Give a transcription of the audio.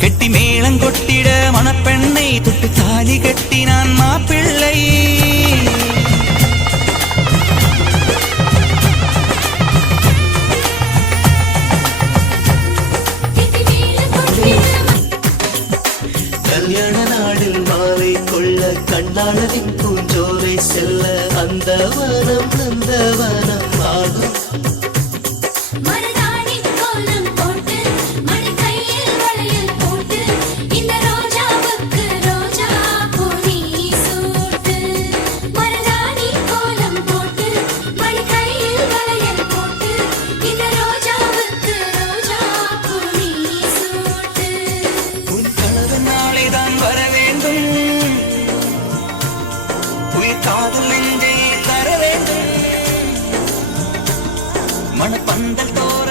கெட்டி மேளம் கொட்டிட மணப்பெண்ணை தொட்டு தாலி கட்டினான் மாப்பிள்ளை கல்யாண நாளில் மாலை கொள்ள கண்ணாளவின் பூஞ்சோரை செல்ல அந்த வனம் நந்தவனம் வேண்டும் உயிர் காதல் நெஞ்சை தர வேண்டும் மனப்பந்தல் தோற